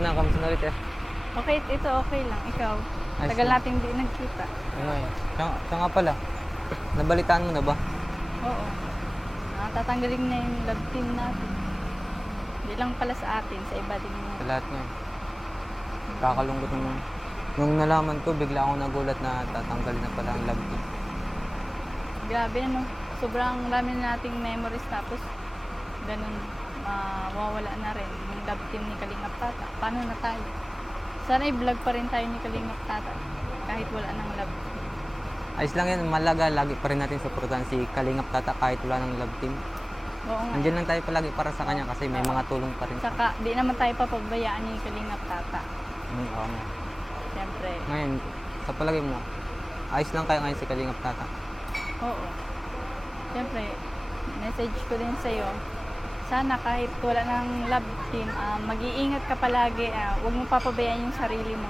na, kamusta na ulit eh? Okay, ito okay lang. Ikaw? Ayos Tagal lang. natin di nagkita. Ano eh? Siya nga pala. Nabalitaan mo na ba? Oo. Tatanggalin na yung love team natin. Hindi lang pala sa atin, sa iba din Sa mo. lahat nga eh. Kakalungkot nung nalaman ko, bigla akong nagulat na tatanggalin na pala ang love team. Grabe ano, sobrang dami na nating memories tapos ganun, mawawala na rin yung love team ni Kalingap Tata. Paano na tayo? Sana i-vlog pa rin tayo ni Kalingap Tata kahit wala ng love team. Ayos lang yan, malaga, lagi pa rin natin suportahan si Kalingap Tata kahit wala ng love team. Oo nga. Nandiyan lang tayo palagi para sa kanya kasi may mga tulong pa rin. Saka di naman tayo papabayaan ni Kalingap Tata. Oo nga. Siyempre. Ngayon, sa palagi mo, ayos lang kayo ngayon si Kalingap Tata. Oo. Siyempre, message ko din sa'yo. Sana kahit wala ng love team, mag-iingat ka palagi. Huwag mo papabayaan yung sarili mo.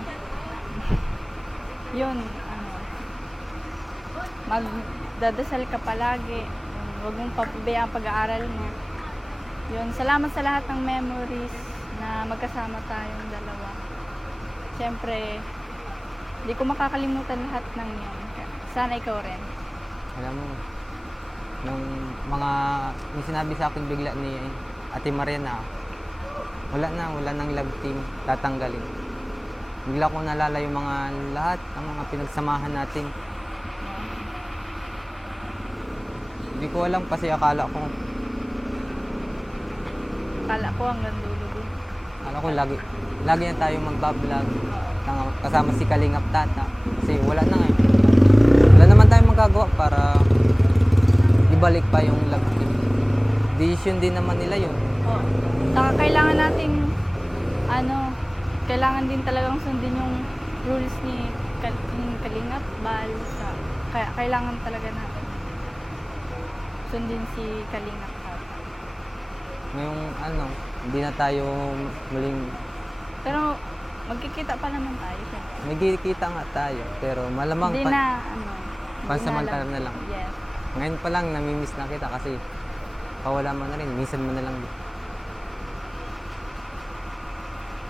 Yun, magdadasal ka palagi. Huwag mong papabayaan ang pag-aaral mo. Yun, salamat sa lahat ng memories na magkasama tayong dalawa. Siyempre, hindi ko makakalimutan lahat ng yun. Sana ikaw rin. Alam mo, yung sinabi sa akin bigla ni Ate Maria na wala nang love team, tatanggalin. Bigla ko nalala yung mga lahat, ang mga pinagsamahan natin. Hindi ko alam kasi akala ko Hanggang dulo din. lagi na tayo magbablog kasama si Kalingap Tata kasi wala na nga eh. Wala naman tayong magagawa para ibalik pa yung love team. Decision din naman nila yun. Oo. Saka kailangan natin, kailangan din talagang sundin yung rules ni Kalingap Bal. Kaya kailangan talaga natin sundin si Kalingap Tata. Ngayong hindi na tayo muling Pero magkikita pa naman tayo. nagkikita nga tayo pero malamang Hindi na, pansamantala na lang. Yes. Ngayon pa lang namimiss na kita kasi pawala mo na rin, minsan mo na lang.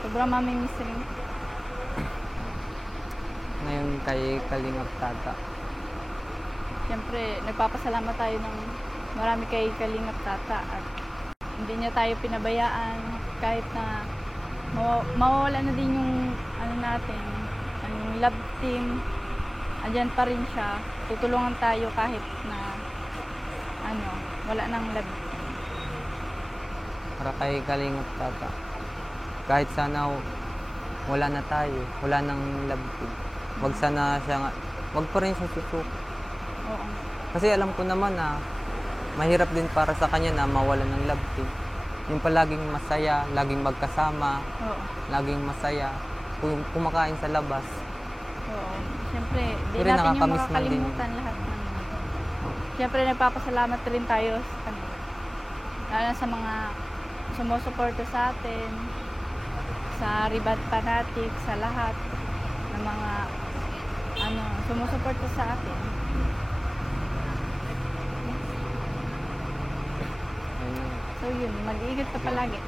Sobrang mamimiss rin. Ngayon kay Kalingap Tata. Siyempre, nagpapasalamat tayo ng marami kay Kalingap Tata at hindi niya tayo pinabayaan kahit na mawawala na din yung natin, yung love team. Andyan pa rin siya. Tutulungan tayo kahit na wala nang love team. Para kay Kalingap Tata. Kahit sana wala na tayo, wala nang love team. Wag pa rin siya susuk. Oo. Kasi alam ko naman na mahirap din para sa kanya na mawalan ng love team. Yung palaging masaya, laging magkasama, Oo. laging masaya, kumakain sa labas. Oo. Siyempre, di Pero natin yung nakakamiss man din. makakalimutan lahat ng Siyempre, nagpapasalamat rin tayo sa kanila. Lalo sa mga sumusuporta sa atin, sa Ribat Fanatic, sa lahat ng mga sumusuporta sa atin. Ayun. So yun, mag-iingat ka palagi.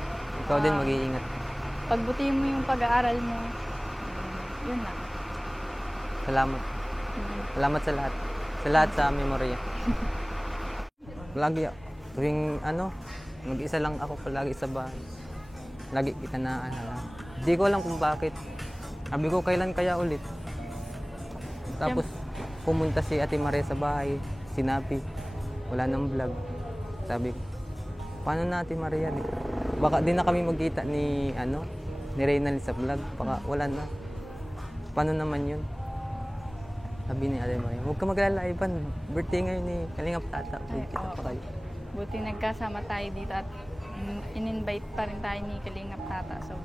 Ikaw din mag-iingat. Pagbutihin mo yung pag-aaral mo, yun lang. Salamat. Salamat sa lahat. Sa lahat sa memorya. Lagi tuwing mag-isa lang ako palagi sa bahay. Lagi kita na Hindi ko alam kung bakit. Sabi ko kailan kaya ulit. Tapos pumunta si Ate Maria sa bahay. Sinabi, wala nang vlog. Sabi ko, paano na Ate Maria? Baka di na kami magkita ni Reynald sa vlog. Baka wala na. Paano naman yun? Sabi ni Ate Maria, huwag ka maglala, Ivan. Birthday ngayon ni Kalingap Tata. Kita pa kayo. Buti nagkasama tayo dito at in-invite pa rin tayo ni Kalingap Tata. So,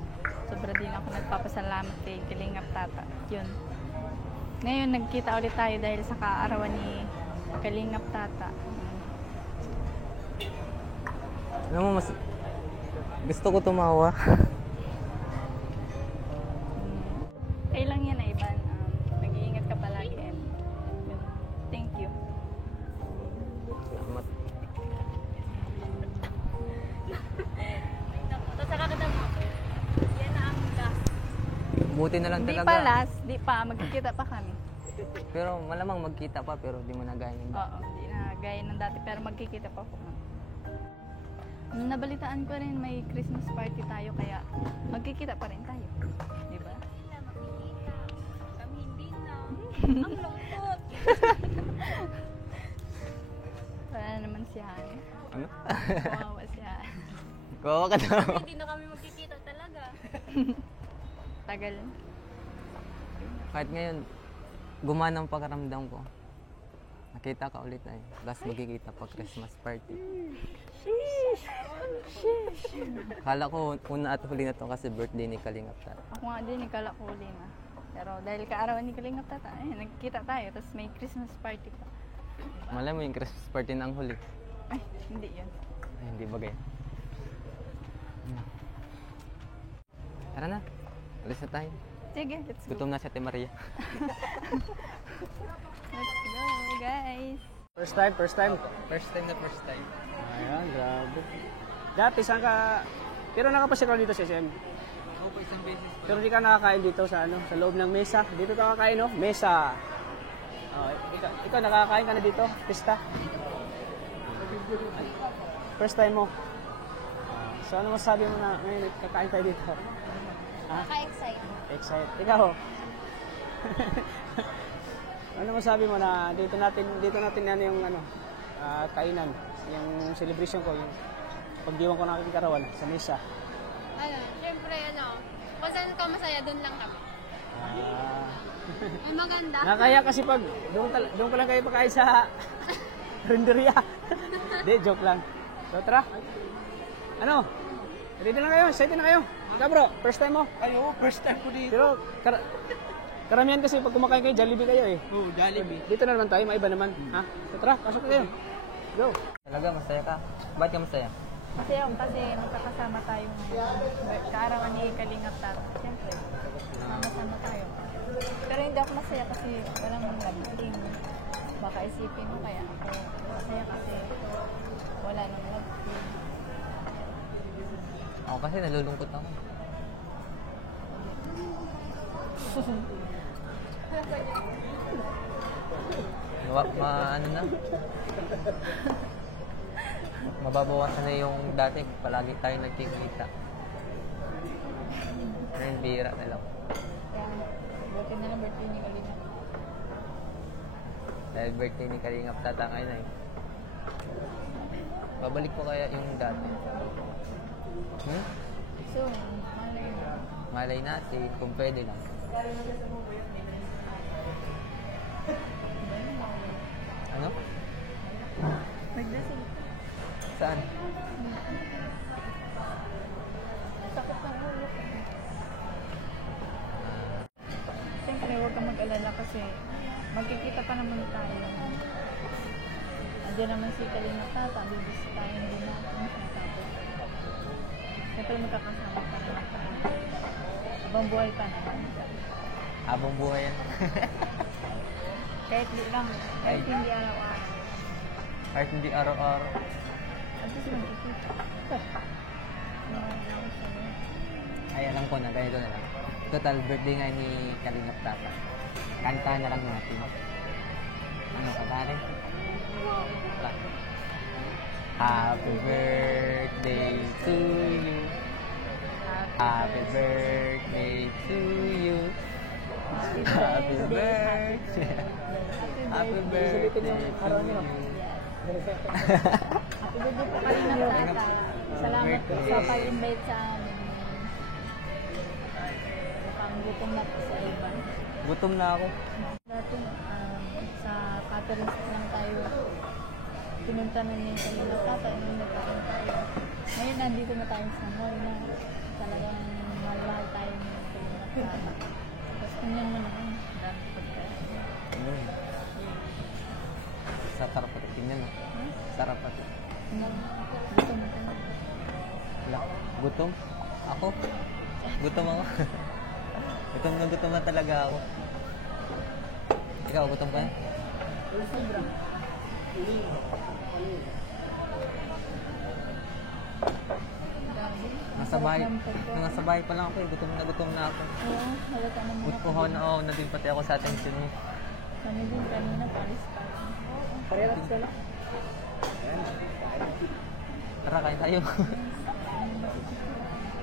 sobra din ako nagpapasalamat kay Kalingap Tata. Yun. Ngayon, nagkita ulit tayo dahil sa kaarawan ni Kalingap Tata. Alam mo, mas gusto ko tumawa. Kailang yan, Ivan. Mag-iingat ka palagi. And, yun. Thank you. Salamat. Tapos nakakita mo, yan na ang last Buti na lang Hindi talaga. pa last, di pa. Magkikita pa kami. Pero malamang magkita pa pero di mo na gaya ng Oo, hindi na gaya ng dati. Pero magkikita pa po. Nabalitaan ko rin may Christmas party tayo kaya magkikita pa rin tayo. Di ba? Kami hindi na. Ang lungkot. Wala naman si Han. Ano? Kawawa si Han. Kawawa ka daw. Hindi na kami magkikita talaga. Tagal. Kahit ngayon, gumana ang pakaramdam ko. Nakita ka ulit ay. Tapos magkikita pa Christmas party. Kala ko una at huli na to kasi birthday ni Kalingap Tata. Ako nga din, ikala ko uli na. Pero dahil kaarawan ni Kalingap Tata, nagkita tayo. Tapos may Christmas party pa. Malay mo yung Christmas party na ang huli. Ay, hindi yun. Ay, hindi bagay. Tara na. Alis na tayo. Sige, let's go. Gutom na si Ate Maria. Let's go, guys. First time, first time. First time na first time. Ayan, grabe. Dati saan ka... Pero nakapasyal ka dito sa SM. Oo po, isang beses. Pero di ka nakakain dito sa ano, sa loob ng mesa. Dito ka kakain, no? Mesa. Oh, ikaw nakakain ka na dito, Pista. First time mo. So ano masasabi mo na ngayon kakain tayo dito? Ha? Ka-excite. Excited. Ikaw. Ano masabi mo na dito natin ano yung ano, kainan, yung celebration ko, yung pagdiwang ko ng aking karawan sa mesa. Ano, syempre kung saan ka masaya, doon lang kami. Ay, maganda. Nakaya kasi pag doon ko lang kayo pakain sa renderia. Hindi, joke lang. So tara. Ano? Ready na kayo? Excited na kayo? Ikaw bro, first time mo? Ayo, first time ko dito. Pero karamihan kasi pag kumakain kayo, Jollibee kayo eh. Oh, Jollibee. Dito na naman tayo, maiba naman. Ha? So tara, pasok kayo. Go. Talaga, masaya ka. Ba't ka masaya? Kasi yung kasi magkakasama tayo ngayon. Kaarawan ni Kalingap Tata. Siyempre, sama-sama tayo. Pero hindi ako masaya kasi walang nag-team. Baka isipin mo kaya ako masaya kasi wala nang nag-team. Ako kasi nalulungkot ako. Ano na? Mababawasan na yung dati. Palagi tayo nagkikita. Ngayon, bihira na lang. Kaya, buti na lang birthday ni Kalingap. Dahil birthday ni Kalingap Tata ngayon ay. Babalik ko kaya yung dati. So, malay mo. Malay natin kung pwede lang. Ano? Nagdasal. Saan? Sakit ng ulo ko. Siyempre, huwag kang mag-alala kasi magkikita pa naman tayo. Andiyan naman si Kalingap Tata, bibisitahin din natin siya. Tapos, siyempre magkakasama pa naman tayo. Habang buhay pa naman. Habang buhay yan. Kahit di lang, kahit hindi araw-araw. Kahit hindi araw-araw. At least magkikita. Ay, alam ko na, ganito na lang. Total, birthday nga ni Kalingap Tata. Kanta na lang natin. Ano ka, pare? Happy birthday to you. Happy birthday to you. Happy birthday. Happy birthday to you. Happy birthday po Kalingap Tata. Salamat po sa pag-invite sa amin. Mukhang gutom na po sa Ivan. Gutom na ako. Dati sa Catherine lang tayo pinunta na niya yung Kalingap Tata. Nung nagkaroon tayo. Ngayon nandito na tayo sa mall na talagang mahal tayo ng Kalingap Tata. Tapos tingnan mo naman, dami pagkain. Sarap pati. Tingnan mo. Sarap pati. Gutom na tayo. Wala. Gutom? Ako? Gutom ako. Gutom na talaga ako. Ikaw, gutom ka? Sobra. Dami. Nasa bahay, Sarap ng pagkain. nasa bahay pa lang ako eh. Gutom na ako. Oo, halata naman ako. Butuhan na din pati ako sa attention mo. Kami din kanina, palis pa. Parehas ka lang. Tara, kain tayo.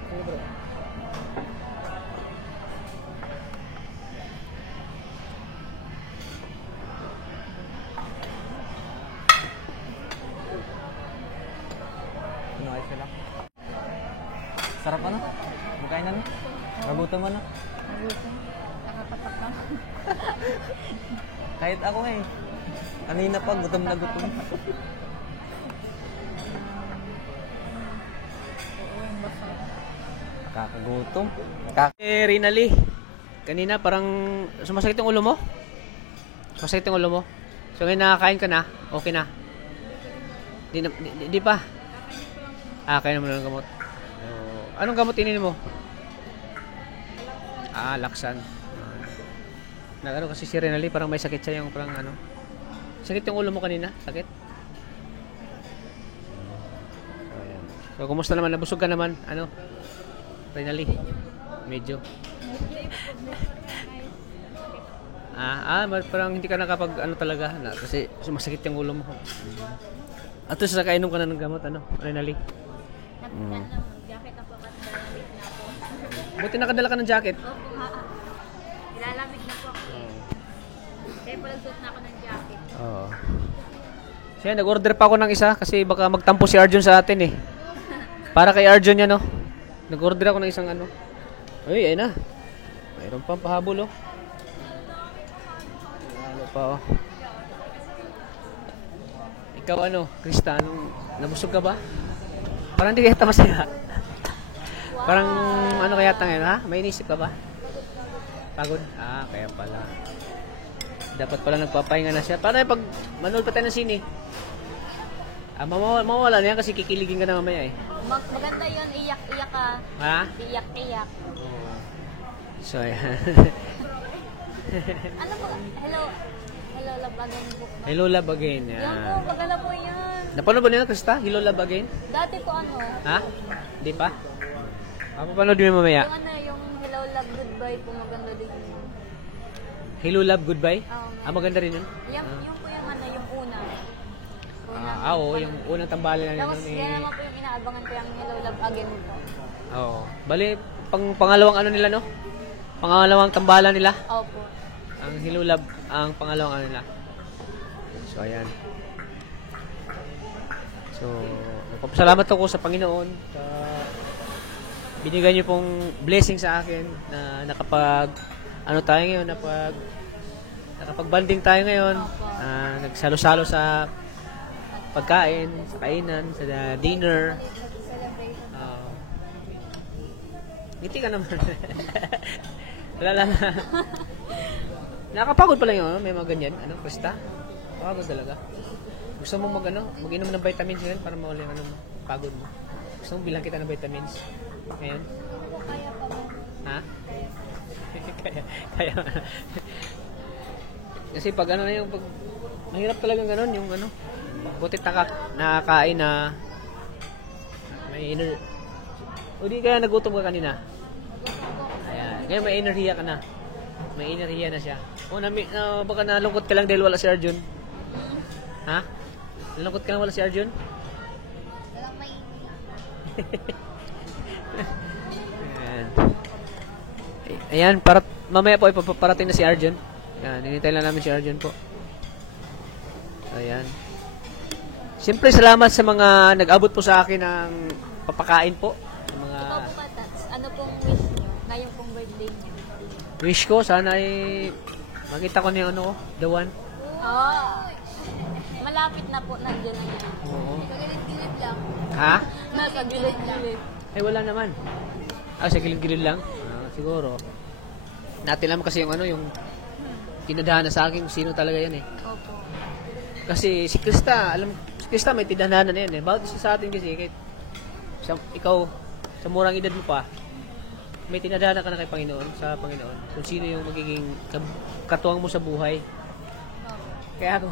Sige bro. Ano kayo sila? Sarap ano? Bukain na no? Magutom ano? Nagutom. Nakapatak na. Kahit ako eh. Kanina pa, gutom na gutom. Oo, yung basa. Nakakagutom. Rinali, kanina parang sumasakit yung ulo mo? Sumasakit yung ulo mo? So ngayon nakakain ka na, okay na? Di pa? Kaya naman ng gamot. Anong gamot inin mo? Laksan. Nagano kasi si Rinali, parang may sakit siya yung parang ano. Sakit yung ulo mo kanina? Sakit? Ayan. So kumusta naman? Nabusog ka naman? Ano? Rinali? Medyo. Parang hindi ka nakapag ano talaga na, kasi sumasakit yung ulo mo. At sa kainom ka na ng gamot, ano? Rinali? Jacket ako at lalamig na ako. Buti nakadala ka ng jacket. Opo, nilalamig na po ako. Kaya pala suot na ako ng jacket. Oo. Siya, nag-order pa ako ng isa kasi baka magtampo si Arjun sa atin eh. Para kay Arjun yan, no? Nag-order ako ng isang ano. Ay, ayun na. Mayroon pang pahabol, oh. Ano pa, oh. Ikaw ano, Krista, nabusog ka ba? Parang hindi kaya masaya. Parang ano kaya ngayon, ha? May inisip ka ba? Pagod? Kaya pala. Dapat pala nagpapahinga na siya. Paano pag manood pa tayo ng sine? Mawala na yan kasi kikiligin ka na mamaya eh. Maganda yun, iyak-iyak ka. Ha? Iyak-iyak. So, ayan. Ano po? Hello, love again po. Hello, Love Again. Yan po, Yan. maganda po yan. Napanood ba nila, Krista? Hello, Love Again? Dati po ano, Ha? Di pa? Papanood mo mamaya. yung ano, yung hello, love, goodbye po, maganda din yun. Hello, Love, Goodbye? Um, Maganda rin yun? Yung po yung ano, yung una. Oo, yung unang tambalan na Tapos yun. yan naman po yung inaabangan ko yung hello, love again po. Oo. Bali, pangalawang ano nila, no? Pangalawang tambalan nila. Opo. Ang Hello, Love, ang pangalawang ano nila. So, ayan. So, nagpapasalamat ako sa Panginoon sa binigay niyo pong blessing sa akin na nakapag ano tayo ngayon, nakapag-banding tayo ngayon, nagsalo-salo sa pagkain, sa kainan, sa dinner. Ngiti ka naman. Wala lang. Nakakapagod pala yun, may mga ganyan. Ano, Krista? Pagod talaga. Gusto mo mag-inom ng vitamins ngayon para mawala yung pagod mo. Gusto mo bilang kita ng vitamins ngayon? Kaya pa mo. Ha? kaya. Kasi pag ano na yung pag mahirap talaga gano'n yung ano. Butit nakakain na may o di kaya nagutom ka kanina. Ayan. Ngayon may enerhiya ka na. May enerhiya na siya. Baka nalungkot ka lang dahil wala si Arjun. Ha? Nalungkot ka lang wala si Arjun? Walang may... Ayan, mamaya po ipaparating na si Arjun. Ayan, hinintay lang namin si Arjun po. Ayan. Siyempre, salamat sa mga nag-abot po sa akin ng papakain po. Mga Ikaw po Matats, ano pong wish nyo? Ngayon pong birthday nyo? wish ko, sana ay makita ko niya the one. Malapit na po, nandiyan na yan. Oo. Kagilid-gilid lang. Ha? Nasa gilid-gilid. Ay, wala naman. Sa gilid-gilid lang? Siguro. Natin lang kasi yung tinadahan na sa akin kung sino talaga yan eh. Opo. Kasi si Krista, si Krista may tinadahan na yan eh. Bawat isa sa atin kasi, kahit ikaw, sa murang edad mo pa, may tinadahan ka na kay Panginoon, sa Panginoon. Kung sino yung magiging katuwang mo sa buhay. Kaya ako,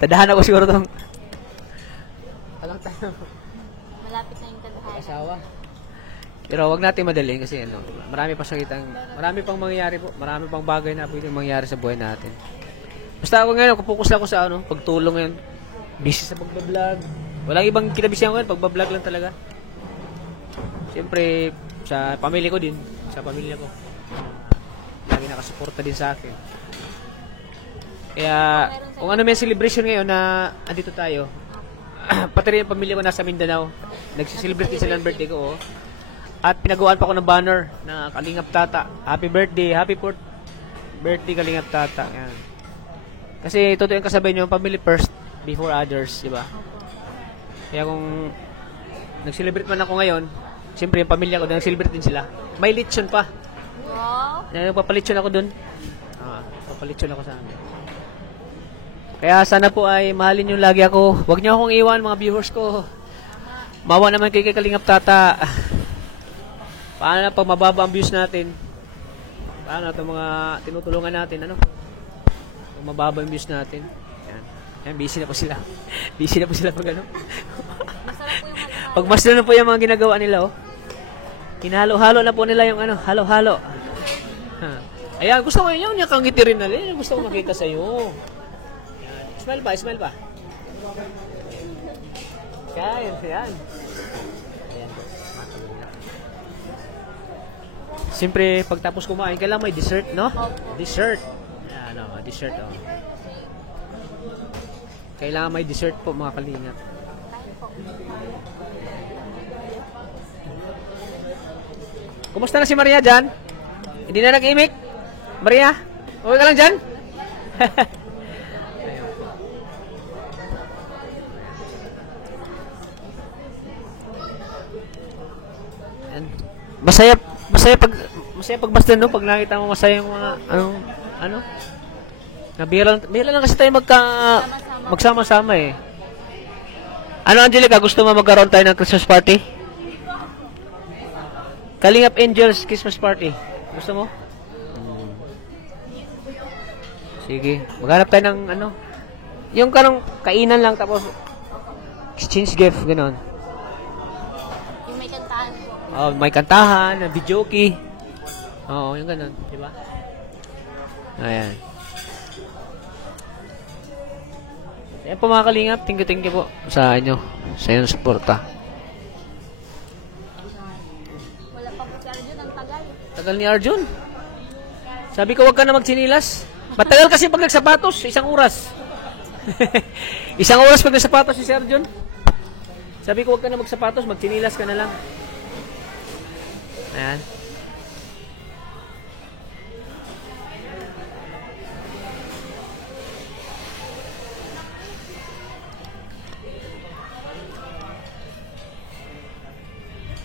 tadahan ako siguro itong, alang tayo. Malapit na yung tadhana. Asawa. Pero wag natin madaliin kasi marami pa marami pang mangyayari po. Marami pang bagay na pwedeng mangyari sa buhay natin. Basta ako ngayon, focus lang ako sa pagtulong ngayon. Busy sa pagbablog. Walang ibang kinabisihan ko ngayon, pagbablog lang talaga. Siyempre, sa pamilya ko din, sa pamilya ko. Lagi nakasuporta din sa akin. Kaya, kung ano may celebration ngayon na andito tayo, pati rin yung pamilya ko nasa Mindanao. Nagsiselebrate din sila ng birthday ko. At pinagawaan pa ako ng banner na Kalingap Tata. Happy birthday, happy 4th birthday Kalingap Tata. Yan. Kasi totoo yung kasabay nyo, family first before others, di ba? Kaya kung nag-celebrate man ako ngayon, siyempre yung pamilya ko, nag-celebrate din sila. May lechon pa. Wow! Nagpapalechon ako dun. Papalechon ako sa amin. Kaya sana po ay mahalin nyo lagi ako. Huwag nyo akong iwan, mga viewers ko. Mawa naman kay Kalingap Tata. Paano na pag mababa ang views natin? Paano ito mga tinutulungan natin, Pag mababa ang views natin. Yan, busy na po sila. Busy na po sila pag Masarap po yung halo-halo. Pag mas na po yung mga ginagawa nila, hinalo-halo na po nila yung halo-halo. Ayan, gusto ko yun, yung kangiti rin nalin. Gusto ko makita sa'yo. Yan. Smile pa. Yan. Ayan. Siyempre, pagtapos kumain, kailangan may dessert, no? Dessert. Ayan, dessert, Kailangan may dessert po, mga kalingap. Kumusta na si Maria dyan? Hindi na nag-imik? Maria? Okay ka lang dyan? Ayan. Masaya pag basta pag nakita mo masaya yung mga bihira lang kasi tayo magsama-sama eh. Angelica, gusto mo magkaroon tayo ng Christmas party? Kalingap Angels Christmas party. Gusto mo? Sige, maghanap tayo ng yung kainan lang tapos exchange gift, gano'n. Yung may kantahan po. May kantahan, videoke. Oo, yung gano'n, di ba? Ayan. Ayan po mga kalingap, thank you po sa inyo, sa inyong suporta. Wala pa po si Arjun, ang tagal. Tagal ni Arjun. Sabi ko, wag ka na magsinilas. Matagal kasi pag nagsapatos, 1 oras. 1 oras pag nagsapatos si Arjun. Sabi ko, wag ka na magsapatos, magsinilas ka na lang. Ayan.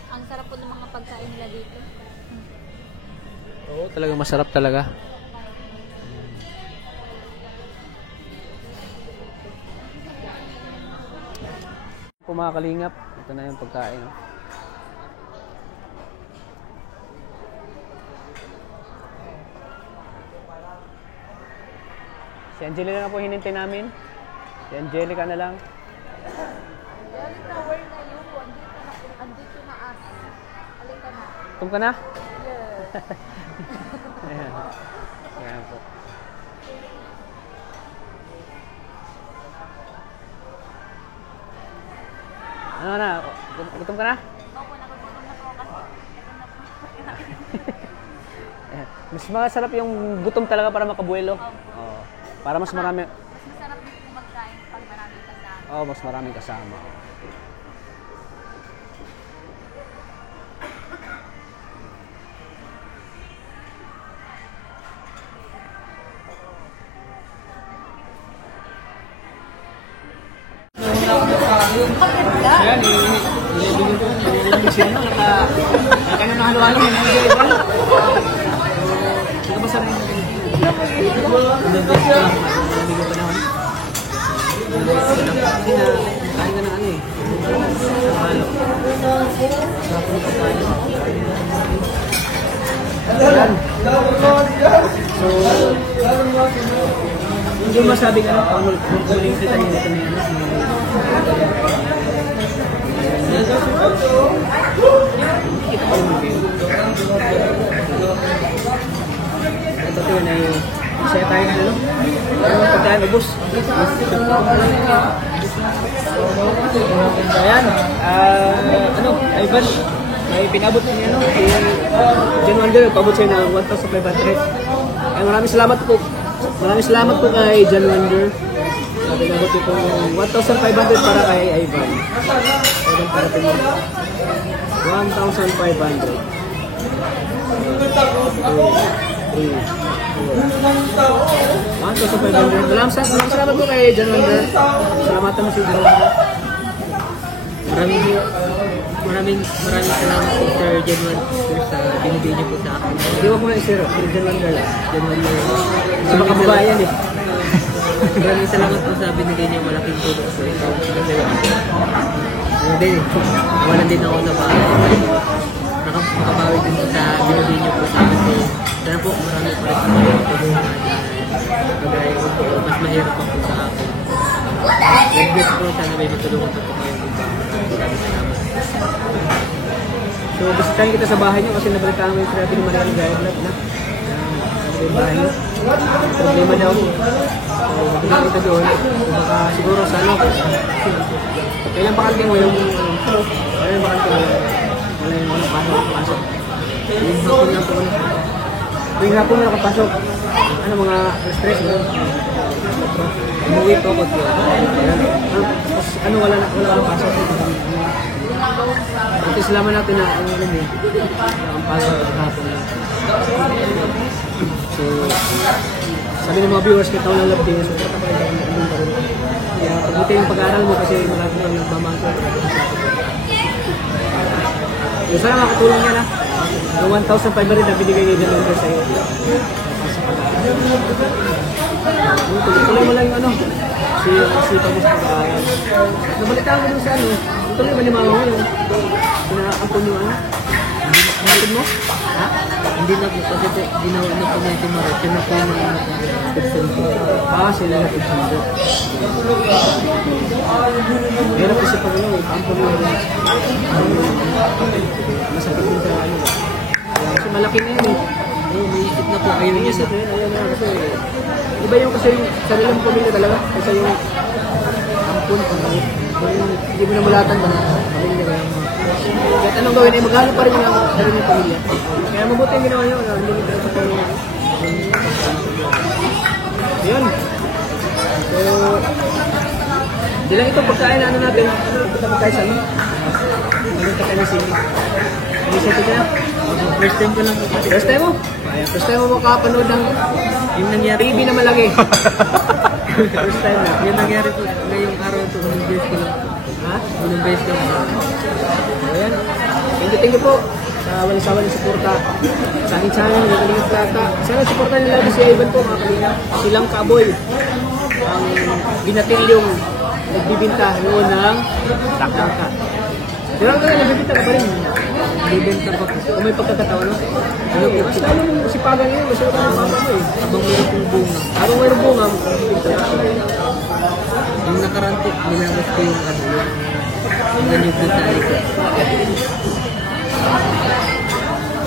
Ang sarap po ng mga pagkain nila dito. Oo, talagang masarap talaga. Po mga kalingap, ito na yung pagkain. Si Angelica na po hinintay namin. Si Angelica na lang. Tum ka na? Ayan. Ayan po. Ano na? Gutom ka na? Opo, nagugutom na po kasi. Mas masarap yung gutom talaga para makabuelo. Oo. Para mas marami. Mas masarap din po magkain pag maraming kasama. Oo, mas maraming kasama. Yan, nilibigin siya no, naka na halo-halo yung mga iba. Ito ba sana yung kain ka na eh. Halo. Yan. So, hindi masabi ka na, huling kita niyo dito na yan. Kita pa yung movie. Ito yun ay isaya tayo ng ano? Pagkaan, ubos. So ayan, Ivan, may pinabot niya si John Wonder, pabot siya ng 1,500. Ay, maraming salamat po kay John Wonder. Pinabot niyo po 1,500 para kay Ivan. Ivan para po 1,500. 1,500. Maraming salamat po kay John Wonder. Salamatan mo si John Wonder. Maraming salamat po Sir John Wonder sa binigay niyo po sa akin. Di ba po na isiro? Si John Wonder lang. John Wonder. Sa mga kababayan eh. Maraming salamat po sa binigay niyo, malaking tulong po ito. Hindi, nawalan din ako sa bahay. Makabawi din po sa binigay niyo po sa akin. Sana po marami pa rin sa mga tulungan. Kagaya ko po, mas mahirap pa po sa akin. God bless po, sana may matulungan po kayo. Maraming salamat. So, bisitahin kita sa bahay niyo kasi nabalitaan mo yung sinabi ni Maria Ligaya Vlog na sa yung bahay niyo. Problema daw. So, matilang kita doon. So, baka siguro sa ano. Kailan bakante mo yung kailan bakante mo wala yung pasok. Yung hapon na po. Tuwing hapon na nakapasok. Ano mga stress mo? Umuwi po ako doon. Ano wala na pasok. Ito salamat natin na ang alam eh. Ang pasok hapon na. So, sabi ng mga viewers kita walang love din. So, kaya pagbuti yung pag-aaral mo kasi marami kang nagmamahal. So, sana makatulong yan ha. Yung 1,500 na binigay ni John Wonder sa'yo. Tuloy mo lang yung ano. Sipa mo sa pag-aaral. Nabalitaan ko dun sa ano. Tuloy ba ni mama mo yung pinaampun yung ano? Natin mo? Ha? Hindi na po kasi po, ginawa na po natin Mara. Siya na po yung Sila na pagsundo. Meron kasi pag ano, ampun mo rin. Masakit din sa ano. Kasi malaki na yun eh. may isip na po kayo niya. Isip na yun, ayun na kasi. Iba yung kasi yung sarilang pamilya talaga. Kasi yung ampun, hindi mo na mulatan ba na pamilya kaya mo. Kahit anong gawin ay maghalo pa rin yung sariling pamilya. Kaya mabuti yung ginawa nyo, hindi mo talaga sa pamilya. Yun. So, di lang ito pagkain na ano natin. Ito pagkain sa ano? Ano ka tayo ng sili? Hindi siya ito na. First time ko lang po. First time mo? Ayan, first time mo makapanood ng Yung nangyari TV na malaki. First time na. Yung nangyari po ngayong araw ito, unang beses ko lang po. Ha? Unang beses ko lang po. Ayan. Thank you po sa walang sawa ng suporta sa aking channel, ng Kalingap Tata. Sana suportan nila si Ivan po mga kalingap. Silang Kaboy. Ang binatilyong nagbibinta noon ng Taka. Diba ka nagbibinta ka pa rin? Nagbibenta pa po. Kung may pagkakataon, no? Ano po? Mas lalo yung sipagan yun. Mas lalo yung papa mo eh. Habang meron pong bunga. Habang mayroong bunga, magbibinta ka. Yung nakaraan po, nilagas ko yung ano yun. Yung ganyan po sa likod.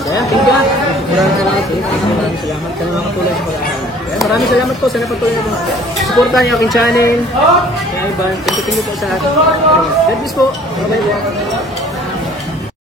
Kaya, tingga. Maraming salamat po. Maraming salamat sa mga katulad sa pag-aaral. Kaya maraming salamat po. Sana patuloy na po. Supportan niyo aking channel. Kaya Ivan, tingin po sa akin. God bless po. Bye-bye po.